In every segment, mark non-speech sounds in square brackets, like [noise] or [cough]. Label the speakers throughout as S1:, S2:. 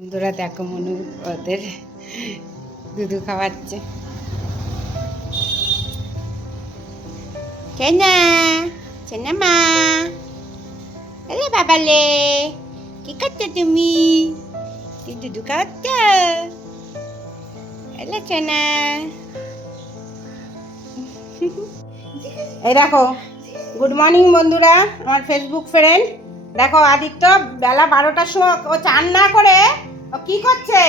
S1: বন্ধুরা দেখো মনু ওদের দুধু খাওয়াচ্ছে। চেনা চেনা মা। আরে বাবালে, কি করছ তুমি? তুই দুধু খাওয়াচ্ছ? এলে চেনা। এই দেখো গুড মর্নিং বন্ধুরা, আমার ফেসবুক ফ্রেন্ড দেখো আদিত্য, বেলা বারোটার সময় ও চান না করে ও কি করছে?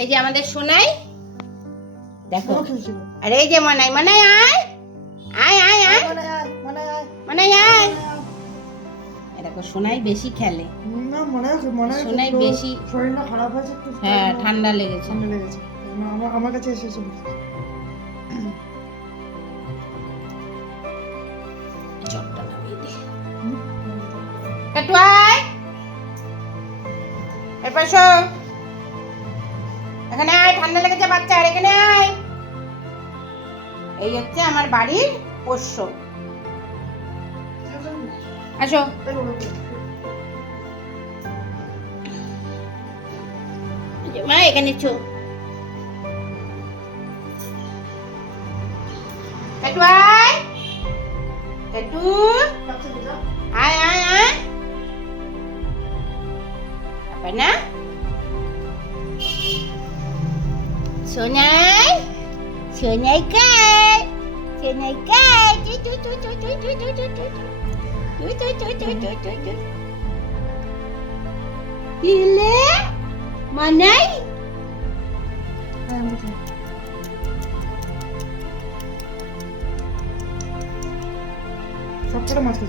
S1: এই যে আমাদের সোনাই। দেখো। আর এই যে মনাই মনাই আয়। আয় আয় আয়। মনাই আয় এই দেখো সোনাই বেশি খেলে।
S2: না
S1: শোনাই বেশি
S2: শরীরটা খারাপ হয়েছে
S1: হ্যাঁ ঠান্ডা লেগেছে।
S2: ঠান্ডা লেগেছে। আমার আমার কাছে এসেছে
S1: বসো। এখানে আয় ঠান্ডা লেগেছে বাচ্চা আর এখানে আয়। এই হচ্ছে আমার বাড়ির পোষ্য। আসো। মা এখানে চো একটু আয়। আয় আয় আয়। না? সোনাই সোনাই কাই সোনাই
S2: কাই দিলে মানাই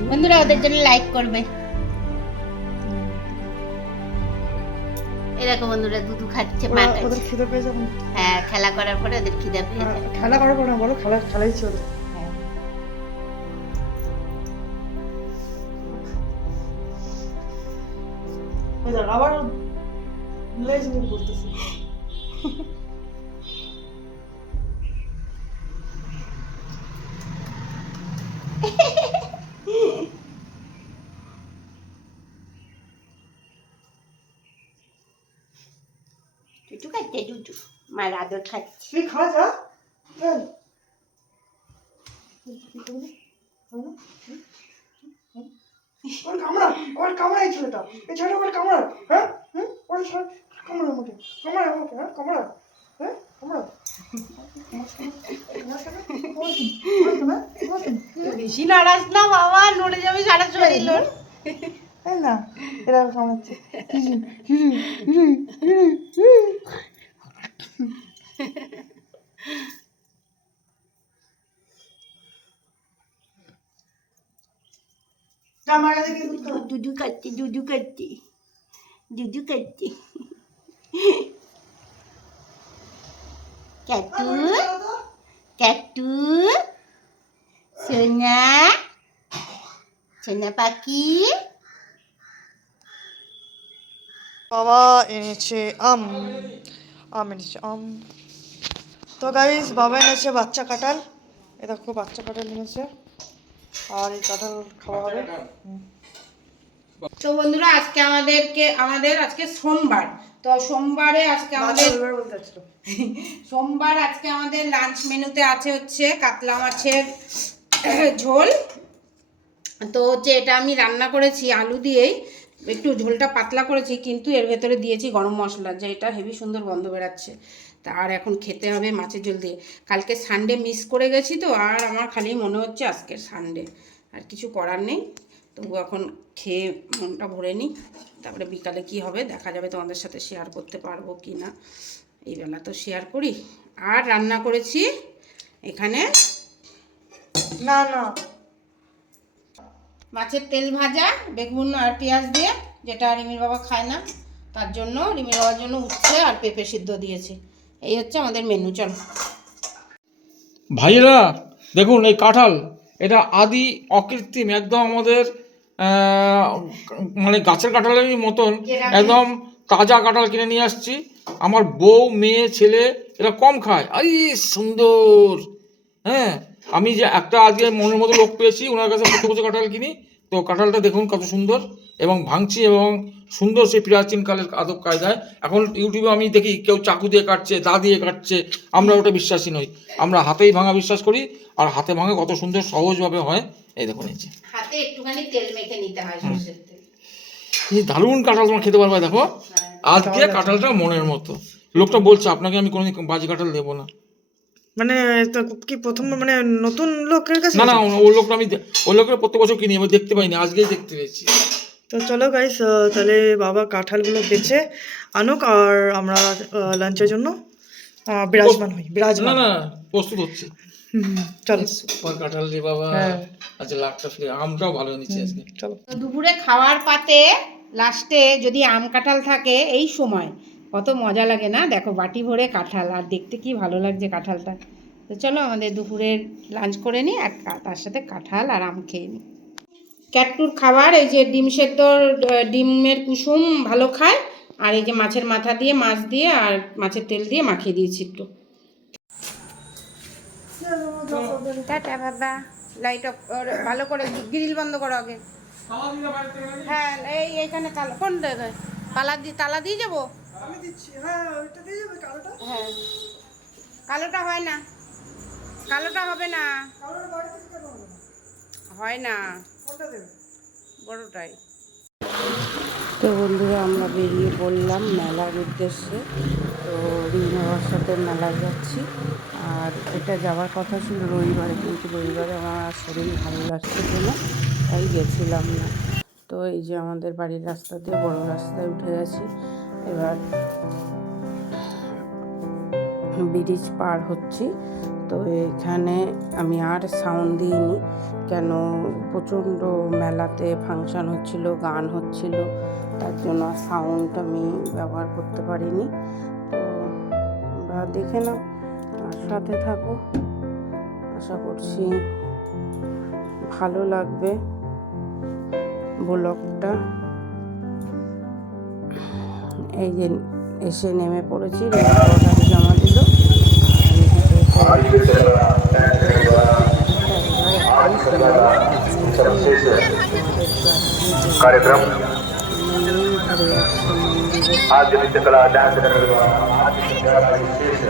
S1: বন্ধুরা ওদের জন্য লাইক করবে এরকম বন্ধুরা দুধু খাচ্ছে
S2: পাকাচ্ছে। ওদের খিদে পেয়ে যাবে।
S1: হ্যাঁ খেলা করার পরে ওদের খিদে পেয়ে
S2: যাবে। খেলা করার পরে বলো খেলা খেলাই চলে।
S1: হ্যাঁ।
S2: আবার লেজ নিয়ে করতেছি [laughs]
S1: আদর খাচ্ছে
S2: তুই খা যা চল। ওর কামড়া ওর কামড়া এই ছেলেটা এই ছেলেটা ওর কামড়া হ্যাঁ হুম? ওর কামড়া আমাকে কামড়া আমাকে হ্যাঁ কামড়া হ্যাঁ কামড়া
S1: বেশি নাড়াস না বাবা নড়ে যাবে সারা শরীর।
S2: এই না এরা কামড়াচ্ছে Kamu marah lagi betul.
S1: duduk kati, duduk kati. Jujur kati. Katu. Katu. Pagi. Mama ini
S2: cik am. Am ini cik am. তো গাইস বাবা এনেছে বাচ্চা কাঁঠাল। এ দেখো বাচ্চা কাঁঠাল এনেছে। আর এই কাঁঠাল খাওয়া হবে।
S1: তো বন্ধুরা আজকে আমাদেরকে আমাদের আজকে সোমবার। তো সোমবারে আজকে আমাদের। সোমবার আজকে আমাদের লাঞ্চ মেনুতে আছে হচ্ছে কাতলা মাছের ঝোল। তো হচ্ছে এটা আমি রান্না করেছি আলু দিয়েই। একটু ঝোলটা পাতলা করেছি কিন্তু এর ভেতরে দিয়েছি গরম মশলা যে এটা হেভি সুন্দর গন্ধ বেরাচ্ছে আর এখন খেতে হবে মাছের ঝোল দিয়ে। কালকে সানডে মিস করে গেছি তো আর আমার খালি মনে হচ্ছে আজকে সানডে আর কিছু করার নেই তবু এখন খেয়ে মনটা ভরে নিই। তারপরে বিকালে কি হবে দেখা যাবে তোমাদের সাথে শেয়ার করতে পারব কি না। এই বেলা তো শেয়ার করি। আর রান্না করেছি এখানে
S2: না না।
S1: মাছের তেল ভাজা বেগুন আর পেঁয়াজ দিয়ে যেটা রিমির বাবা খায় না তার জন্য রিমির বাবার জন্য উচ্ছে আর পেঁপে সিদ্ধ দিয়েছি। এই হচ্ছে আমাদের মেনু চলো।
S3: ভাইয়েরা দেখুন এই কাঁঠাল এটা আদি অকৃত্রিম একদম আমাদের মানে গাছের কাঁঠালেরই মতন একদম তাজা কাঁঠাল কিনে নিয়ে আসছি। আমার বউ মেয়ে ছেলে এরা কম খায়। আই সুন্দর। হ্যাঁ আমি যে একটা আজকে মনের মতো লোক পেয়েছি ওনার কাছে কত কচু কাঁঠাল কিনি। তো কাঁঠালটা দেখুন কত সুন্দর। এবং ভাঙছি এবং সুন্দর সেই প্রাচীন কালের আদব কায়দায়। এখন ইউটিউবে আমি দেখি কেউ চাকু দিয়ে কাটছে দা দিয়ে কাটছে আমরা ওটা বিশ্বাসী নই। আমরা হাতেই ভাঙা বিশ্বাস করি আর হাতে ভাঙা কত সুন্দর সহজভাবে হয় এই দেখুন
S1: হাতে একটুখানি তেল মেখে নিতে হয় সর্ষের তেল।
S3: এই দারুণ কাঁঠাল তোমার খেতে পারবে দেখো। আজকে কাঁঠালটা মনের মতো। লোকটা বলছে আপনাকে আমি কোনোদিন বাজি কাঁঠাল দেবো না।
S2: মানে কি প্রথম মানে নতুন লোকের কাছে
S3: না না ওই লোকটা আমি ওই লোকের প্রত্যেক বছর কিনি এবার দেখতে পাইনি আজকেই দেখতে পেয়েছি।
S2: তো চলো গাইস তাহলে বাবা কাঁঠালগুলো বেচে আনুক আর আমরা লাঞ্চের জন্য বিরাজমান হই বিরাজমান।
S3: না না প্রস্তুত হচ্ছে।
S2: চলো।
S3: কাঁঠাল রে বাবা
S2: হ্যাঁ।
S3: লাখটা ফিরে আমটাও ভালো এনেছি আজকে।
S2: চলো।
S1: দুপুরে খাওয়ার পাতে লাস্টে যদি আম কাঁঠাল থাকে এই সময় কত মজা লাগে না? দেখো বাটি ভরে কাঁঠাল আর দেখতে কি ভালো লাগছে কাঁঠালটা। তো চলো আমাদের দুপুরের লাঞ্চ করে নিই আর তার সাথে কাঁঠাল আর আম খেয়ে নিই। ক্যাটটুর খাবার এই যে ডিম সেদ্ধ ডিমের কুসুম ভালো খায় আর এই যে মাছের মাথা দিয়ে মাছ দিয়ে আর মাছের তেল দিয়ে মাখিয়ে দিয়েছি একটু। টাটা বাবা। লাইট অফ ভালো করে গ্রিল বন্ধ করো আগে। হ্যাঁ এই এইখানে তালা কোন তালা দিয়ে তালা দিয়ে যাব?
S2: হ্যাঁ যাবে কালোটা?
S1: হ্যাঁ। হয় না। কালোটা হবে না। হয় না। বড়টাই। তো বন্ধুরা, আমরা বেরিয়ে পড়লাম মেলার উদ্দেশ্যে। তো রিনাবার সাথে মেলায় যাচ্ছি। আর এটা যাওয়ার কথা ছিল রবিবারে, কিন্তু রবিবারে আমার শরীর ভালো লাগছিল না তাই গেছিলাম না। তো এই যে আমাদের বাড়ির রাস্তা দিয়ে বড় রাস্তায় উঠে গেছি। এবার ব্রিজ পার হচ্ছি। তো এখানে আমি আর সাউন্ড দিইনি। কেন প্রচণ্ড মেলাতে ফাংশন হচ্ছিল, গান হচ্ছিল, তার জন্য সাউন্ড আমি ব্যবহার করতে পারিনি। তো তোমরা দেখে নাও আর সাথে থাকো। আশা করছি ভালো লাগবে ব্লগটা। এই যে এসে নেমে পড়েছি জমা দিল।
S4: कार्यक्रम आज नृत्य कला डांस विशेष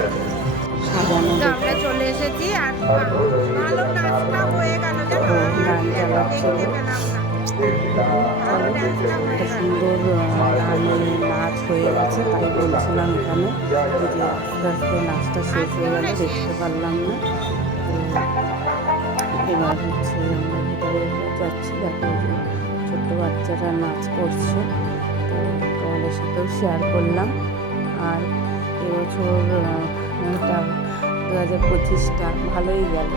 S1: আমরা চলে এসেছি আর ভালো নাচটা হয়ে গেল জানো
S5: গান চালাচ্ছিল।
S1: ভালো নাচটা হয়ে
S5: একটা
S1: গেল।
S5: সুন্দর আহ, গানে নাচ হয়ে গেছে তাই বলছিলাম এখানে যে আস্তে আস্তে নাচটা শেষ হয়ে গেল দেখতে পারলাম না তো এবার হচ্ছে আমরা ভিতরে যাচ্ছি, দেখো ছোট্ট বাচ্চারা নাচ করছে। তো তোমাদের সাথেও শেয়ার করলাম। আর এবছর এটা দু হাজার পঁচিশটা ভালোই গেল।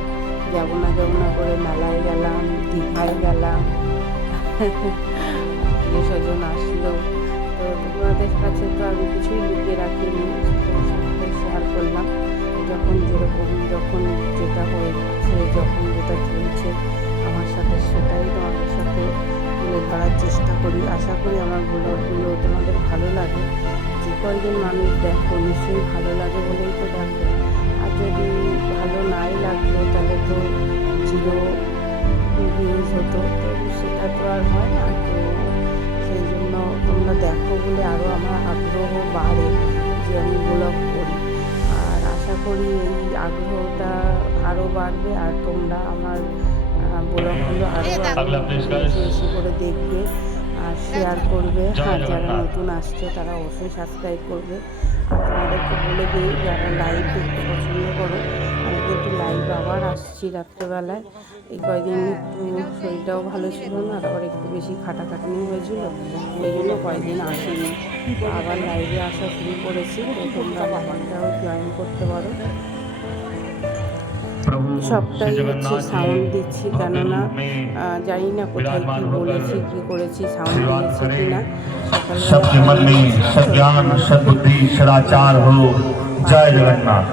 S5: যাব না যাব না করে মেলায় গেলাম, দীঘায় গেলাম। আত্মীয় স্বজন আসলো। তো তোমাদের কাছে তো আমি কিছুই লুকিয়ে রাখিনি শেয়ার করলাম। যখন যেরকম, যখন যেটা হয়েছে যখন যেটা চলছে, আমার সাথে সেটাই তোমাদের সাথে তুলে ধরার চেষ্টা করি। আশা করি আমার ব্লগগুলো তোমাদের ভালো লাগে। যে কয়েকজন মানুষ দেখো, নিশ্চয়ই ভালো লাগে বলেই তো দেখো। আর যদি ভালো নাই লাগল তাহলে তো জিরো ভিউজ হতো। তো সেটা তো আর হয় না। তো সেই জন্য তোমরা দেখো বলে আরও আমার আগ্রহ বাড়ে যে আমি ব্লগ করি। আশা করি এই আগ্রহটা আরও বাড়বে আর তোমরা আমার ব্লগগুলো আরও বেশি বেশি করে দেখবে আর শেয়ার করবে। আর যারা নতুন আসছে তারা অবশ্যই সাবস্ক্রাইব করবে। আর তোমাদেরকে বলে দিই যারা লাইভ দেখতে পছন্দ করো কিন্তু লাইভ আবার আসছি রাত্রেবেলায় এই কয়দিন একটু শরীরটাও ভালো ছিল না তারপর একটু বেশি খাটাখাটনি হয়েছিল ওই জন্য কয়েকদিন আসিনি তো আবার লাইভে আসা শুরু করেছি তো তোমরা বাবাটাও জয়েন করতে পারো সবটাই হচ্ছে সাউন্ড দিচ্ছি কেননা আহ, জানি না কোথায় কি বলেছি কি করেছি সাউন্ড দিয়েছি কি না
S4: सबके मन में सज्ञान सद्बुद्धि सदाचार हो जय जगन्नाथ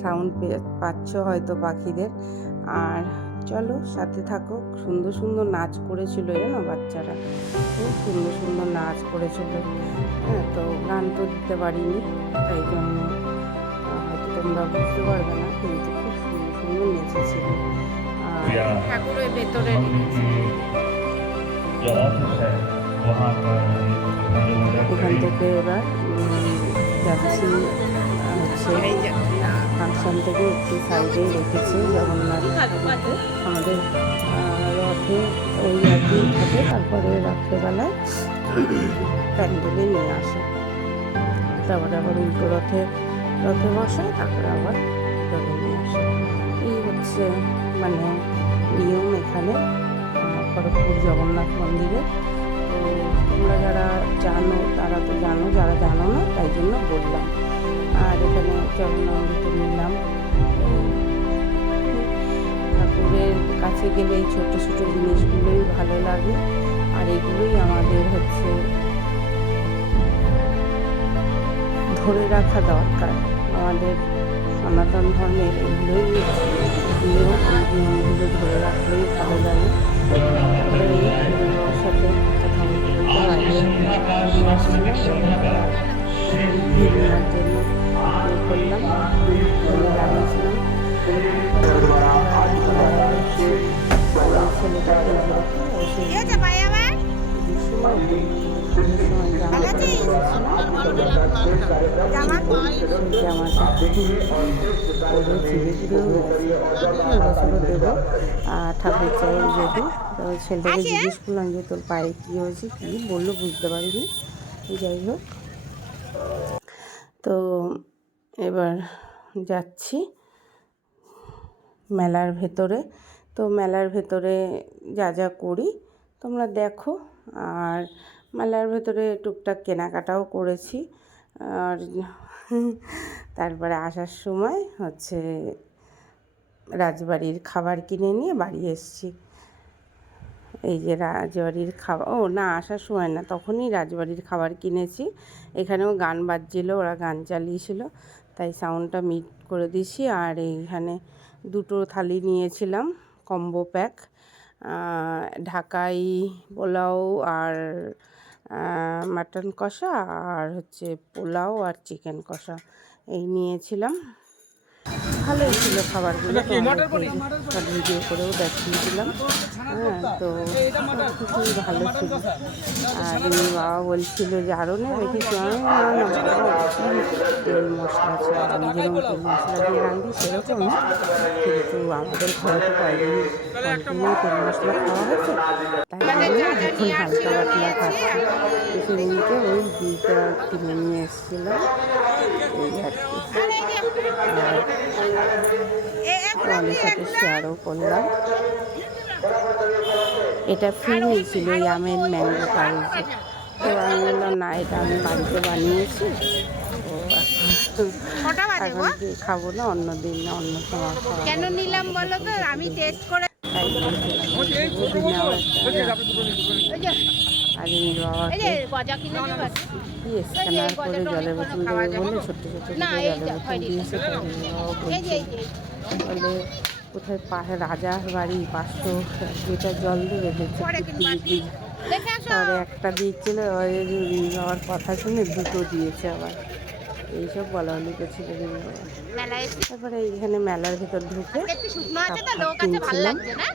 S5: সাউন্ড পাচ্ছ হয়তো পাখিদের। আর চলো সাথে থাকো। সুন্দর সুন্দর নাচ করেছিল জানো বাচ্চারা? খুব সুন্দর সুন্দর নাচ করেছিল। হ্যাঁ তো গান তো দিতে পারিনি তাই জন্য। হয়তো তোমরা বুঝতে পারবে না কিন্তু খুব সুন্দর সুন্দর নেচেছিল। আর
S1: ঠাকুরের ভেতরে
S5: ওখান থেকে এবার যাচ্ছি হচ্ছে ফাংশন থেকে একটু সাইডে রেখেছি জগন্নাথ। আমাদের রথে ওই একদিন থাকে, তারপরে রাত্রেবেলায় প্যান্ডেলে নিয়ে আসে। তারপরে আবার উল্টো রথে রথে বসে, তারপরে আবার জলে নিয়ে আসে। এই হচ্ছে মানে নিয়ম এখানে। খড়গপুর জগন্নাথ মন্দিরে। তো তোমরা যারা জানো, তারা তো জানো, যারা জানো না, তাই জন্য বললাম। এখানে চরণামৃত নিলাম ঠাকুরের কাছে গেলে এই ছোট ছোট জিনিসগুলোই ভালো লাগে, আর এগুলোই আমাদের হচ্ছে ধরে রাখা দরকার। আমাদের সনাতন ধর্মের এগুলোই নিয়ম নিয়মগুলো ধরে রাখলেই ভালো লাগে। সাথে কথা বলতে ধীরে দেবো আর ঠাকুর চাই তো ছেলেটাকে জিজ্ঞেস করলাম যে তোর পায়ে কী হয়েছে কী বলল বুঝতে পারিনি যাই হোক তো এবার যাচ্ছি মেলার ভেতরে। তো মেলার ভেতরে যা যা করি তোমরা দেখো। আর মেলার ভেতরে টুকটাক কেনাকাটাও করেছি। আর তারপরে আসার সময় হচ্ছে রাজবাড়ির খাবার কিনে নিয়ে বাড়ি এসেছি। এই যে রাজবাড়ির খাবার, ও না, আসার সময় না, তখনই রাজবাড়ির খাবার কিনেছি। এখানেও গান বাজছিল, ওরা গান চালিয়েছিল। তাই সাউন্ডটা মিট করে দিছি আর এইখানে দুটো থালি নিয়েছিলাম কম্বো প্যাক ঢাকাই পোলাও আর মাটন কষা আর হচ্ছে পোলাও আর চিকেন কষা, এই নিয়েছিলাম। ছিল খাবারগুলো সব ভিডিও করেও দেখিয়েছিলাম হ্যাঁ তো খুবই ভালো ছিল আর এমনি বাবা বলছিল যে আরও আমি না বাবা তেল মশলা ছিল আমি যেরকম তেল মশলা দিয়ে রাঁধি সেরকমই কিন্তু আমাদের ঘরে তো কয়েকদিন কন্টিনিউ তেল মশলা খাওয়া হয়েছে তাই জন্য এখন হালকা পাতলা খাচ্ছি সেদিনকে ওই দুইটা কিনে নিয়ে এসেছিলাম এই আর কি তোমাদের সাথে শেয়ারও করলাম এটা ফ্রি হয়েছিল এই আমের ম্যাঙ্গো পাইছে তো আমি বললাম না এটা আমি বাড়িতে বানিয়েছি তো এখন কি খাব না অন্য দিন না অন্য সময়
S1: কেন নিলাম বলো তো আমি টেস্ট করে
S5: একটা বাবা করে জলের বোতল দেবে বলে ছোট্ট ছোট্ট
S1: না,
S5: দুটো
S1: এই
S5: জলের বোতল দিয়েছে বলে কোথায় পাশে রাজার বাড়ি? পাঁচশো লিটার জল দেবে
S1: পরে
S5: একটা দিচ্ছিল বাবার কথা শুনে দুটো দিয়েছে আবার। এইসব বলা বলি করছিল
S1: এসে
S5: তারপরে এইখানে মেলার ভিতর ঢুকে
S1: শুকনো আছে তো লোক আছে ভালো
S5: কিনছিলাম।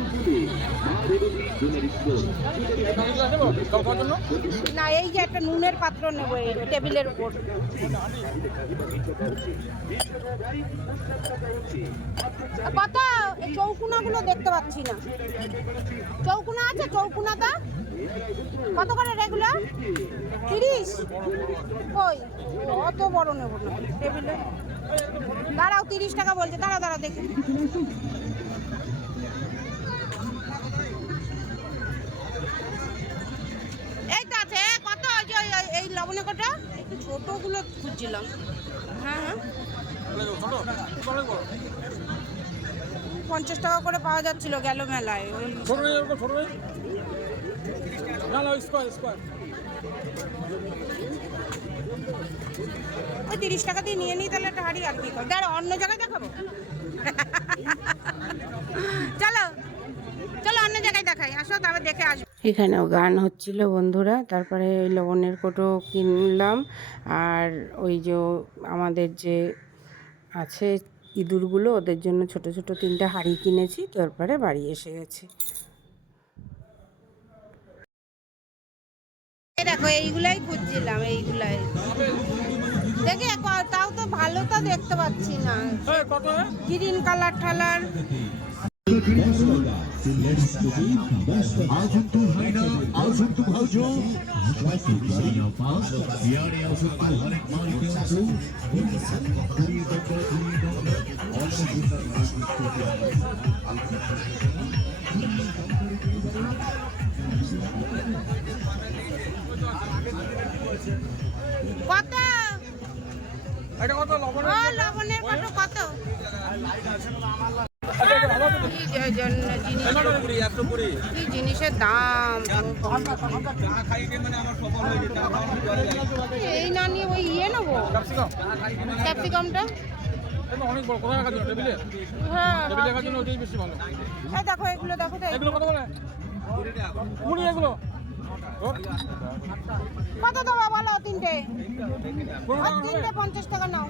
S1: না, এই যে একটা নুনের পাত্র নেব, এই টেবিলের উপর। কত? চৌকুনাগুলো দেখতে পাচ্ছি না। চৌকুনা আছে, চৌকুনাটা? কত করে রেগুলার? তিরিশ? কই? অত বড় নেব না, টেবিলে। দাঁড়াও, তিরিশ টাকা বলছে, দাঁড়াও দাঁড়াও, দেখি। খুঁজছিলাম হ্যাঁ হ্যাঁ। পঞ্চাশ টাকা করে পাওয়া যাচ্ছিল গেল মেলায়। ওই তিরিশ টাকা দিয়ে নিয়ে নিই তাহলে একটা হাড়ি আর কি করো। দাঁড়া অন্য জায়গায় দেখাবো। চলো চলো অন্য জায়গায় দেখাই। আসো তারপর দেখে আসব।
S5: এখানেও গান হচ্ছিল বন্ধুরা। তারপরে ওই লবণের কোটো কিনলাম। আর ওই যে আমাদের যে আছে ইঁদুরগুলো ওদের জন্য ছোট ছোট তিনটে হাঁড়ি কিনেছি। তারপরে বাড়ি এসে গেছি।
S1: দেখো এইগুলাই খুঁজছিলাম এইগুলাই। দেখি তাও তো ভালো তো দেখতে পাচ্ছি না।
S3: কত
S1: গ্রিন কালার ঠালার। কত?
S3: এটা কত? লবণ
S1: লবণের কত? কত?
S3: ভালো আছে
S1: যে জন্য কি জিনিসের দাম। এই না নিয়ে ওই ইয়ে নেব। ক্যাপসিকামটা?
S3: অনেক বড় কোথায় রাখার জন্য? টেবিলে?
S1: হ্যাঁ
S3: টেবিলে রাখার জন্য ওটাই বেশি ভালো।
S1: এই দেখো এগুলো দেখো তো।
S3: এগুলো কত বলে কুড়ি এগুলো?
S1: কত দেবো বলো তিনটে? তিনটে পঞ্চাশ টাকা নাও।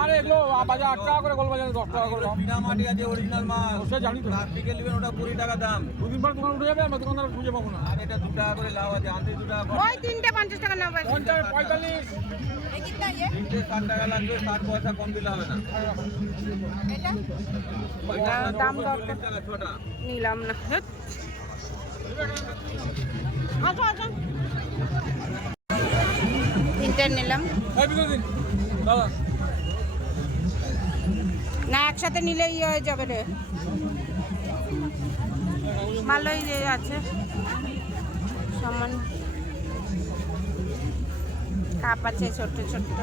S3: আরে এগুলো বাজার আট টাকা করে গোল বাজারে দশ টাকা করে দাম
S6: মাটি আছে অরিজিনাল মাল
S3: সে জানি তো।
S6: প্লাস্টিকে নেবেন ওটা কুড়ি টাকা দাম
S3: দুদিন পর দোকান উঠে যাবে আমরা দোকানদার খুঁজে পাবো না।
S6: আর এটা দু টাকা করে লাভ আছে আনতে দু টাকা
S1: ওই তিনটে পঞ্চাশ টাকা নাও
S3: পঞ্চাশ পঁয়তাল্লিশ।
S6: তিনটে ষাট টাকা লাগবে ষাট পয়সা কম দিলে হবে না।
S1: দাম দর
S6: টাকা। ছোটা
S1: নিলাম না। তিনটে নিলাম। না একসাথে নিলে ইয়ে হয়ে যাবে রে। ভালোই আছে। সমান। কাপ আছে ছোট্ট ছোট্ট।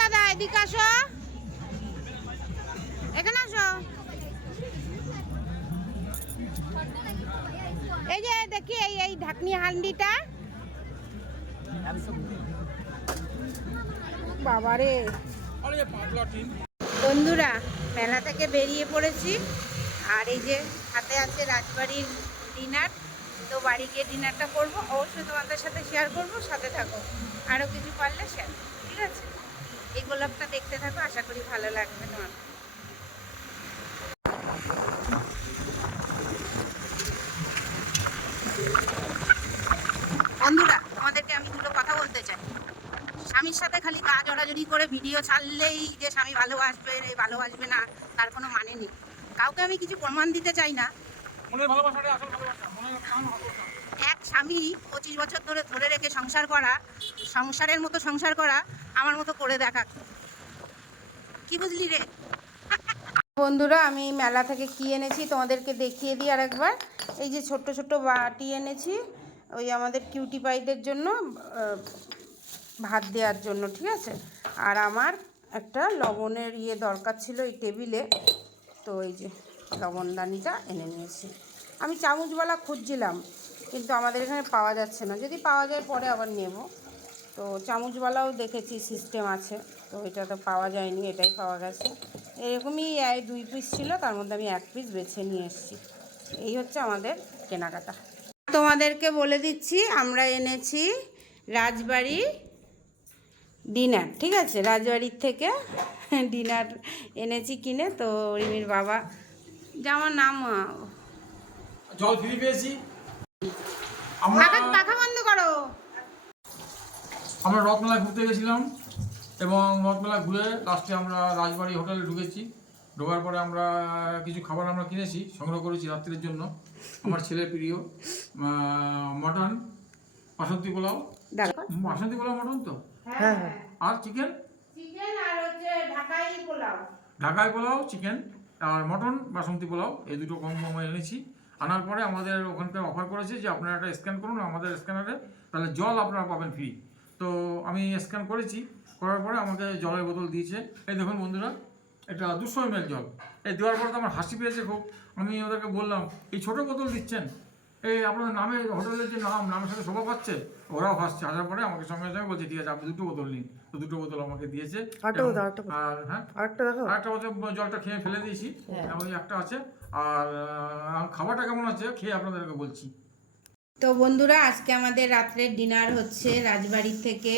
S1: দাদা এখানে এই যে, দেখি, এই এই ঢাকনি হান্ডিটা। বন্ধুরা, মেলা থেকে বেরিয়ে পড়েছি। আর এই যে, হাতে আছে রাজবাড়ির ডিনার। তো বাড়ি গিয়ে ডিনারটা করব, অবশ্যই তোমাদের সাথে শেয়ার করব, সাথে থাকো। আরও কিছু পারলে শেয়ার ঠিক আছে? এই গোলাপটা দেখতে থাকো, আশা করি ভালো লাগবে তোমার। বন্ধুরা, তোমাদেরকে আমি দুটো কথা বলতে চাই। স্বামীর সাথে খালি গা জড়াজড়ি করে ভিডিও ছাড়লেই যে স্বামী ভালোবাসবে ভালোবাসবে না, তার কোনো মানে নেই। কাউকে আমি কিছু প্রমাণ দিতে চাই না এক স্বামী পঁচিশ বছর ধরে ধরে রেখে সংসার করা সংসারের মতো সংসার করা আমার মতো করে দেখা। কি বুঝলি রে? বন্ধুরা আমি মেলা থেকে কি এনেছি তোমাদেরকে দেখিয়ে দিই আর একবার এই যে ছোট্ট ছোট্ট বাটি এনেছি ওই আমাদের কিউটি পাইদের জন্য ভাত দেওয়ার জন্য ঠিক আছে? আর আমার একটা লবণের ইয়ে দরকার ছিল এই টেবিলে। তো এই যে লবণদানিটা এনে নিয়েছি। আমি চামচওয়ালা খুঁজছিলাম, কিন্তু আমাদের এখানে পাওয়া যাচ্ছে না। যদি পাওয়া যায় পরে আবার নেব। তো চামচওয়ালাও দেখেছি সিস্টেম আছে। তো এটা তো পাওয়া যায়নি, এটাই পাওয়া গেছে। এরকমই দুই পিস ছিল, তার মধ্যে আমি এক পিস বেছে নিয়ে এসেছি। এই হচ্ছে আমাদের কেনাকাটা। তোমাদেরকে বলে দিচ্ছি, আমরা এনেছি রাজবাড়ি ডিনার, ঠিক আছে? রাজবাড়ির থেকে ডিনার এনেছি কিনে, তো রিমির বাবা যেমন নাম
S3: জল ফ্রি পেয়েছি। আমরা
S1: পাখা বন্ধ করো।
S3: আমরা রথমেলা ঘুরতে গেছিলাম এবং রথমেলা ঘুরে লাস্টে আমরা রাজবাড়ি হোটেলে ঢুকেছি। ঢোকার পরে আমরা কিছু খাবার আমরা কিনেছি সংগ্রহ করেছি রাত্রের জন্য। আমার ছেলের প্রিয় মটন বাসন্তী পোলাও। বাসন্তী পোলাও মটন তো?
S2: হ্যাঁ হ্যাঁ।
S3: আর চিকেন
S1: চিকেন আর হচ্ছে ঢাকাই পোলাও।
S3: ঢাকাই পোলাও চিকেন আর মটন বাসন্তী পোলাও, এই দুটো কম কম এনেছি। আনার পরে আমাদের ওখানকে অফার করেছে যে আপনারা একটা স্ক্যান করুন, আমাদের স্ক্যানারে তাহলে জল আপনারা পাবেন ফ্রি তো আমি স্ক্যান করেছি, করার পরে আমাকে জলের বোতল দিয়েছে। এই দেখুন বন্ধুরা, এটা দুশো এম জল। এই দেওয়ার পর তো আমার হাসি পেয়েছে খুব। আমি ওদেরকে বললাম, এই ছোটো বোতল দিচ্ছেন? এই আপনাদের নামে হোটেলের যে নাম নামের সাথে শোভা পাচ্ছে ওরাও হাসছে। আসার পরে আমাকে সঙ্গে সঙ্গে বলছে ঠিক আছে আপনি দুটো বোতল নিন। তো দুটো বোতল আমাকে দিয়েছে। আর হ্যাঁ?
S2: আরেকটা
S3: বোতল জলটা খেয়ে ফেলে দিয়েছি। এবং একটা আছে। আর খাবারটা কেমন আছে খেয়ে আপনাদেরকে বলছি।
S1: তো বন্ধুরা আজকে আমাদের রাত্রের ডিনার হচ্ছে রাজবাড়ির থেকে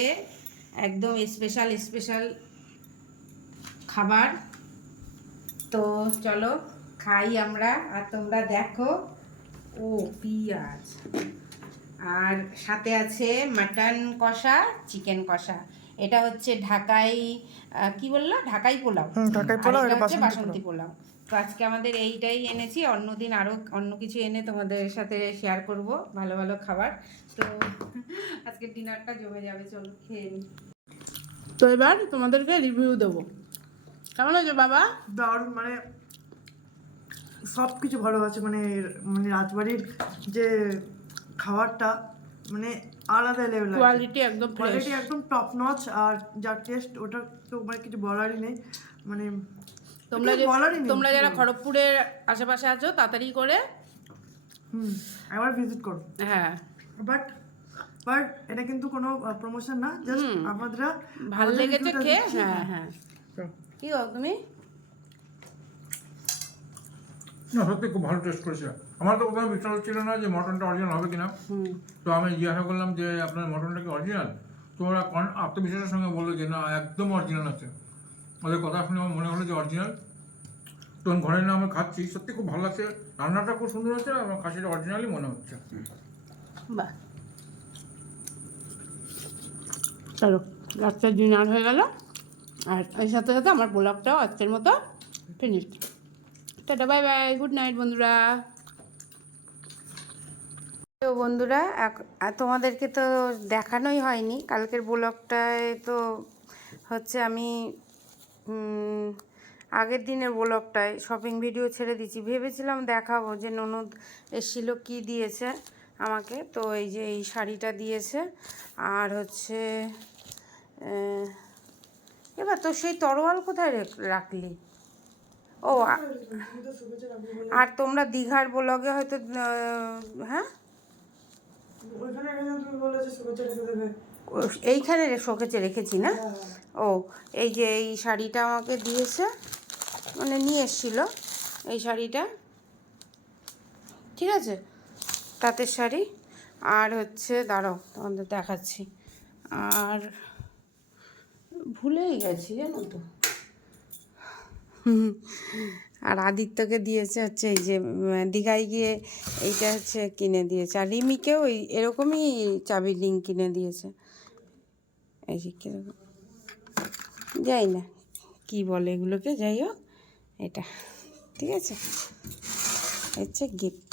S1: একদম স্পেশাল স্পেশাল খাবার। তো চলো খাই আমরা আর তোমরা দেখো। ও পিঁয়াজ। আর সাথে আছে মাটন কষা চিকেন কষা। এটা হচ্ছে ঢাকাই কি বলল? ঢাকাই পোলাও।
S2: ঢাকাই পোলাও,
S1: এটা হচ্ছে
S2: বাসন্তী
S1: পোলাও। তো আজকে আমাদের এইটাই এনেছি। অন্যদিন আরও অন্য কিছু এনে তোমাদের সাথে শেয়ার করব ভালো ভালো খাবার। তো [laughs] আজকে ডিনারটা জমে যাবে চলো খেয়ে
S5: তো এবার তোমাদেরকে রিভিউ দেবো। কেমন আছে বাবা?
S2: দারুণ মানে সব কিছু ভালো আছে মানে মানে রাজবাড়ির যে খাবারটা মানে আলাদা লেভেল
S5: কোয়ালিটি একদম
S2: কোয়ালিটি একদম টপ নচ আর যার টেস্ট ওটা তো মানে কিছু বলারই নেই মানে
S5: তোমরা যে
S2: বলারই নেই।
S5: তোমরা যারা খড়গপুরের আশেপাশে আছো তাড়াতাড়ি করে
S2: হুম একবার ভিজিট করো।
S5: হ্যাঁ।
S2: বাট বাট এটা কিন্তু কোনো প্রমোশন না জাস্ট আপনারা
S5: ভালো লেগেছে খেয়ে। হ্যাঁ হ্যাঁ। কি তুমি?
S3: না সত্যি খুব ভালো টেস্ট করেছে। আমার তো কোথাও বিশ্বাস হচ্ছিল না যে মটনটা অরিজিনাল হবে কিনা। তো আমি জিজ্ঞাসা করলাম যে আপনার মটনটা কি অরিজিনাল তো ওরা আত্মবিশ্বাসের সঙ্গে বলল যে না একদম অরিজিনাল আছে। ওদের কথা শুনে আমার মনে হলো যে অরিজিনাল তখন ঘরে না আমি খাচ্ছি। সত্যি খুব ভালো লাগছে। রান্নাটা খুব সুন্দর হচ্ছে আর আমার খাসিটা অরিজিনালই মনে হচ্ছে।
S5: বাহ। চলো রাত্রের ডিনার হয়ে গেল। আর এর সাথে সাথে আমার ব্লগটাও আজকের মতো finish tata, bye bye, good night বন্ধুরা।
S1: তো বন্ধুরা তোমাদেরকে তো দেখানোই হয়নি, কালকের ব্লগটায় তো হচ্ছে আমি আগের দিনের ব্লগটায় শপিং ভিডিও ছেড়ে দিচ্ছি ভেবেছিলাম দেখাবো যে ননদ এসেছিল কি দিয়েছে আমাকে। তো এই যে এই শাড়িটা দিয়েছে, আর হচ্ছে এবার তো সেই তরোয়াল কোথায় রেখ- রাখলি? ও আর তোমরা দীঘার ব্লগে হয়তো হ্যাঁ? এইখানে শোকেজে রেখেছি না? ও এই যে এই শাড়িটা আমাকে দিয়েছে মানে নিয়ে এসছিল এই শাড়িটা। ঠিক আছে? তাঁতের শাড়ি। আর হচ্ছে দাঁড়াও তোমাদের দেখাচ্ছি। আর ভুলেই গেছি জানো তো। আর আদিত্যকে দিয়েছে হচ্ছে এই যে দীঘায় গিয়ে এইটা হচ্ছে কিনে দিয়েছে। আর রিমিকেও ওই এরকমই চাবি রিং কিনে দিয়েছে। এই যে কীরকম। যাই না, কি বলে এগুলোকে? যাই হোক, এটা, ঠিক আছে? হচ্ছে গিফট